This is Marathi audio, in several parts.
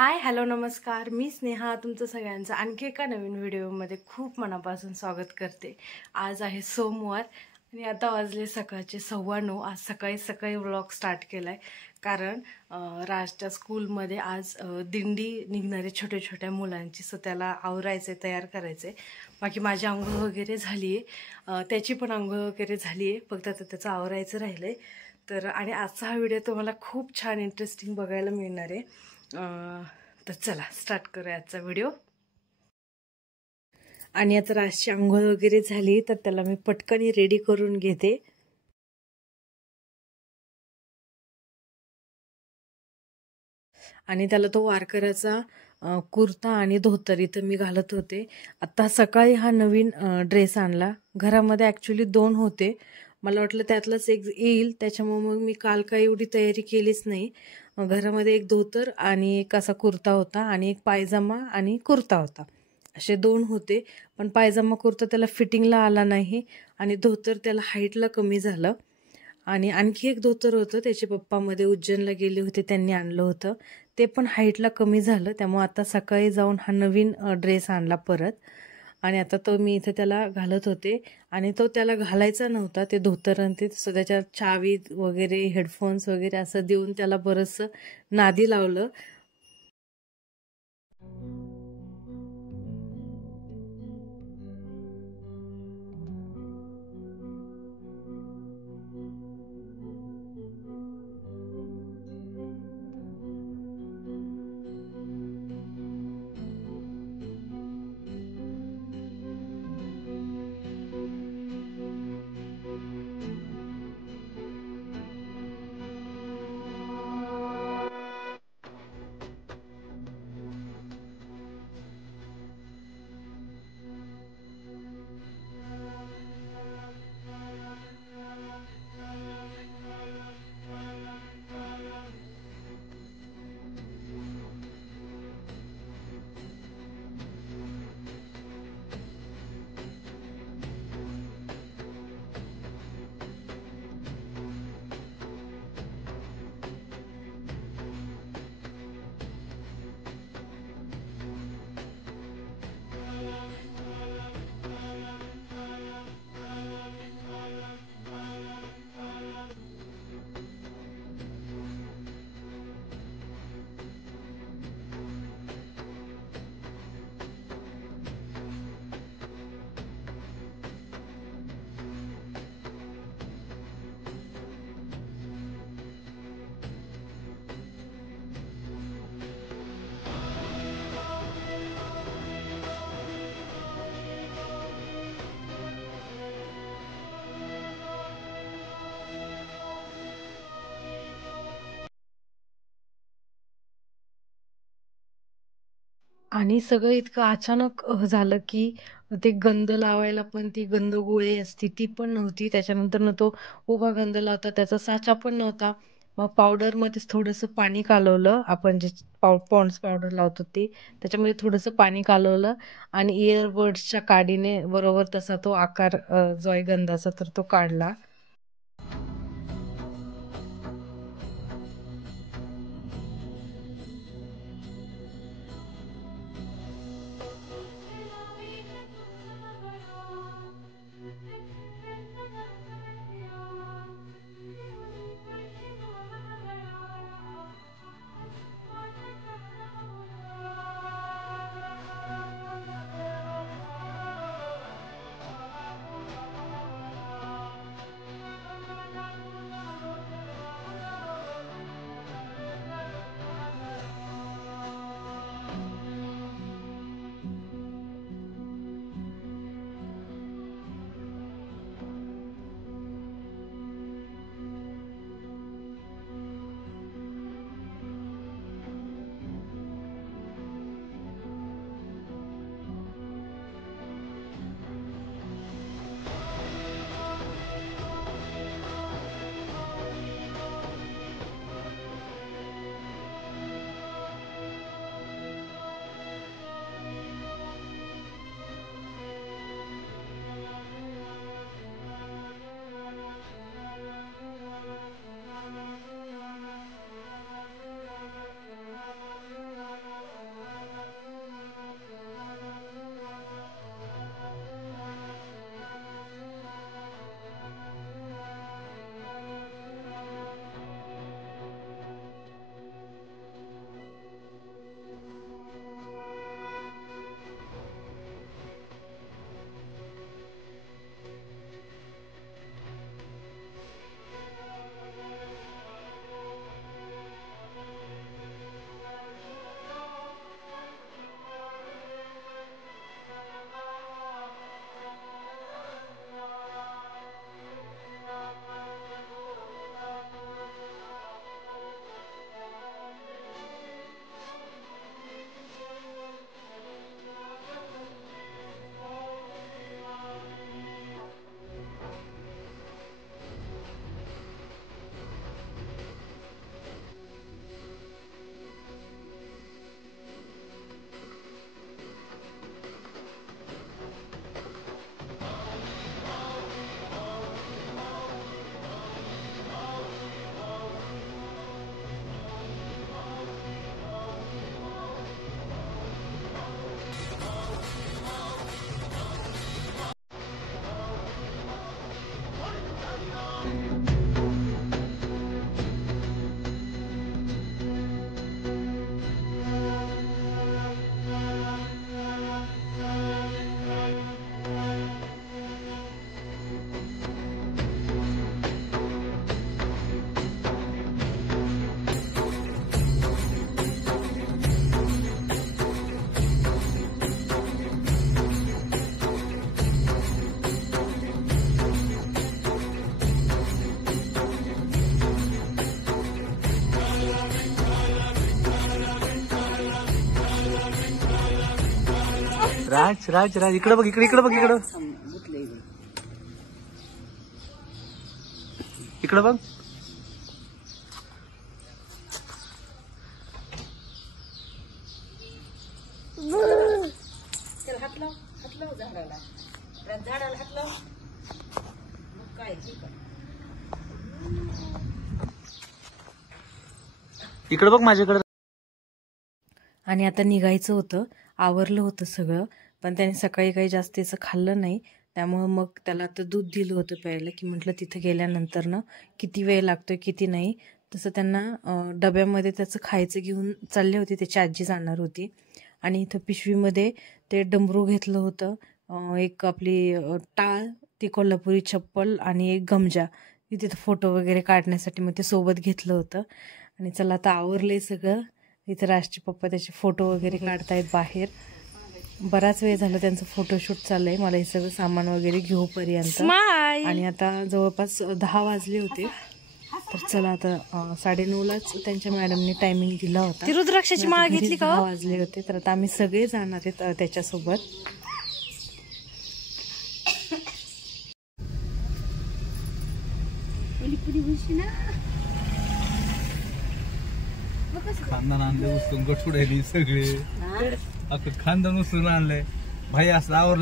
हाय, हॅलो, नमस्कार. मी स्नेहा तुमचं सगळ्यांचं आणखी एका नवीन व्हिडिओमध्ये खूप मनापासून स्वागत करते. आज आहे सोमवार आणि आता वाजले सकाळचे 9:15. आज सकाळी सकाळी व्लॉग स्टार्ट केला आहे कारण राजच्या स्कूलमध्ये आज दिंडी निघणारे छोट्या छोट्या मुलांची, सो त्याला आवरायचे, तयार करायचे. बाकी माझी आंघोळ वगैरे झाली आहे, त्याची पण आंघोळ वगैरे झाली आहे, फक्त आता त्याचं आवरायचं राहिलं आहे. तर आणि आजचा हा व्हिडिओ तुम्हाला खूप छान इंटरेस्टिंग बघायला मिळणार आहे. तर चला स्टार्ट करूया आजचा व्हिडिओ. आणि आता राजची आंघोळ वगैरे झाली तर त्याला मी पटकन रेडी करून घेते. आणि त्याला तो वारकऱ्याचा कुर्ता आणि धोतर इथं मी घालत होते. आता सकाळी हा नवीन ड्रेस आणला. घरामध्ये ॲक्च्युली 2 होते, मला वाटलं त्यातलंच एक येईल, त्याच्यामुळे मग मी काल काही एवढी तयारी केलीच नाही. घरामध्ये एक धोतर आणि एक असा कुर्ता होता आणि एक पायजामा आणि कुर्ता होता, असे 2 होते. पण पायजामा कुर्ता त्याला फिटिंगला आला नाही आणि धोतर त्याला हाईटला कमी झालं. आणि आणखी एक धोतर होतं, त्याचे पप्पा मध्ये उज्जैनला गेले होते, त्यांनी आणलं होतं, ते पण हाईटला कमी झालं. त्यामुळे आता सकाळी जाऊन हा नवीन ड्रेस आणला परत आणि आता तो मी इथे त्याला घालत होते. आणि तो त्याला घालायचा नव्हता ते धोतर आणि ते, सो त्याच्या चावी वगैरे हेडफोन्स वगैरे असं देऊन त्याला बरंचसं नादी लावलं. आणि सगळं इतकं अचानक झालं की ते गंध लावायला पण ती गंध गोळी असते ती पण नव्हती. त्याच्यानंतर तो उभा गंध लावता त्याचा साचा पण नव्हता. मग पावडरमध्ये थोडंसं पाणी कालवलं, आपण जे पॉन्ड्स पावडर लावतो ते, त्याच्यामध्ये थोडंसं पाणी कालवलं आणि इयरबड्सच्या काडीने बरोबर तसा तो आकार जो आहे गंधाचा तर तो काढला. राज राज राज इकडे बघ, इकडे बघ, इकडे बघ. इकडे बघ माझ्याकडे. आणि आता निघायचं होतं, आवरलं होतं सगळं, पण त्याने सकाळी काही जास्त याचं खाल्लं नाही. त्यामुळं मग त्याला आता दूध दिलं होतं प्यायला, की म्हटलं तिथं गेल्यानंतर ना किती वेळ लागतोय किती नाही. तसं त्यांना डब्यामध्ये त्याचं खायचं घेऊन चालले होते, त्याची आजी जाणार होती. आणि इथं पिशवीमध्ये ते डमरू घेतलं होतं, एक आपली टाळ, ती कोल्हापुरी चप्पल आणि एक गमजा. तिथे फोटो वगैरे काढण्यासाठी मग ते सोबत घेतलं होतं. आणि चला आता आवरलंय सगळं. इथं राजचे पप्पा त्याचे फोटो वगैरे काढतायत बाहेर. बराच वेळ झाला त्यांचं फोटोशूट चाललंय, मला हे सगळं सामान वगैरे घेऊपर्यंत. आणि आता जवळपास 10 वाजले होते. तर चला आता 9:30लाच त्यांच्या मॅडमनी टायमिंग दिला होता. ती रुद्राक्षाची माळ घेतली का? 10 वाजले होते. तर आता आम्ही सगळे जाणार आहेत त्याच्यासोबत. खानदान आणले उचलून गठुडेली सगळे, अख्खं खानदान उचलून आणलंय भाई. असं आवरलं.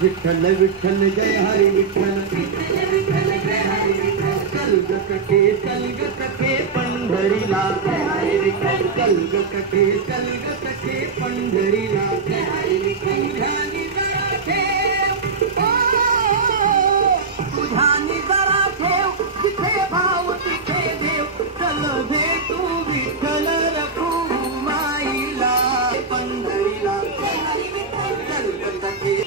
विठ्ठल विठ्ठल जय हरी विठ्ठल, चल ग कटे पंढरीला, चल ग कटे पंढरीला. तुझ्यानी जरा ठेव, तिथे भाव तिथे देव, चल भेटू विठ्ठल रखुमाईला पंढरीला. चल ग कटे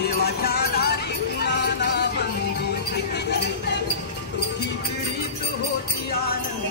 देवाच्या दारी कुणाला बंधू, खिचडीत होती आनंद.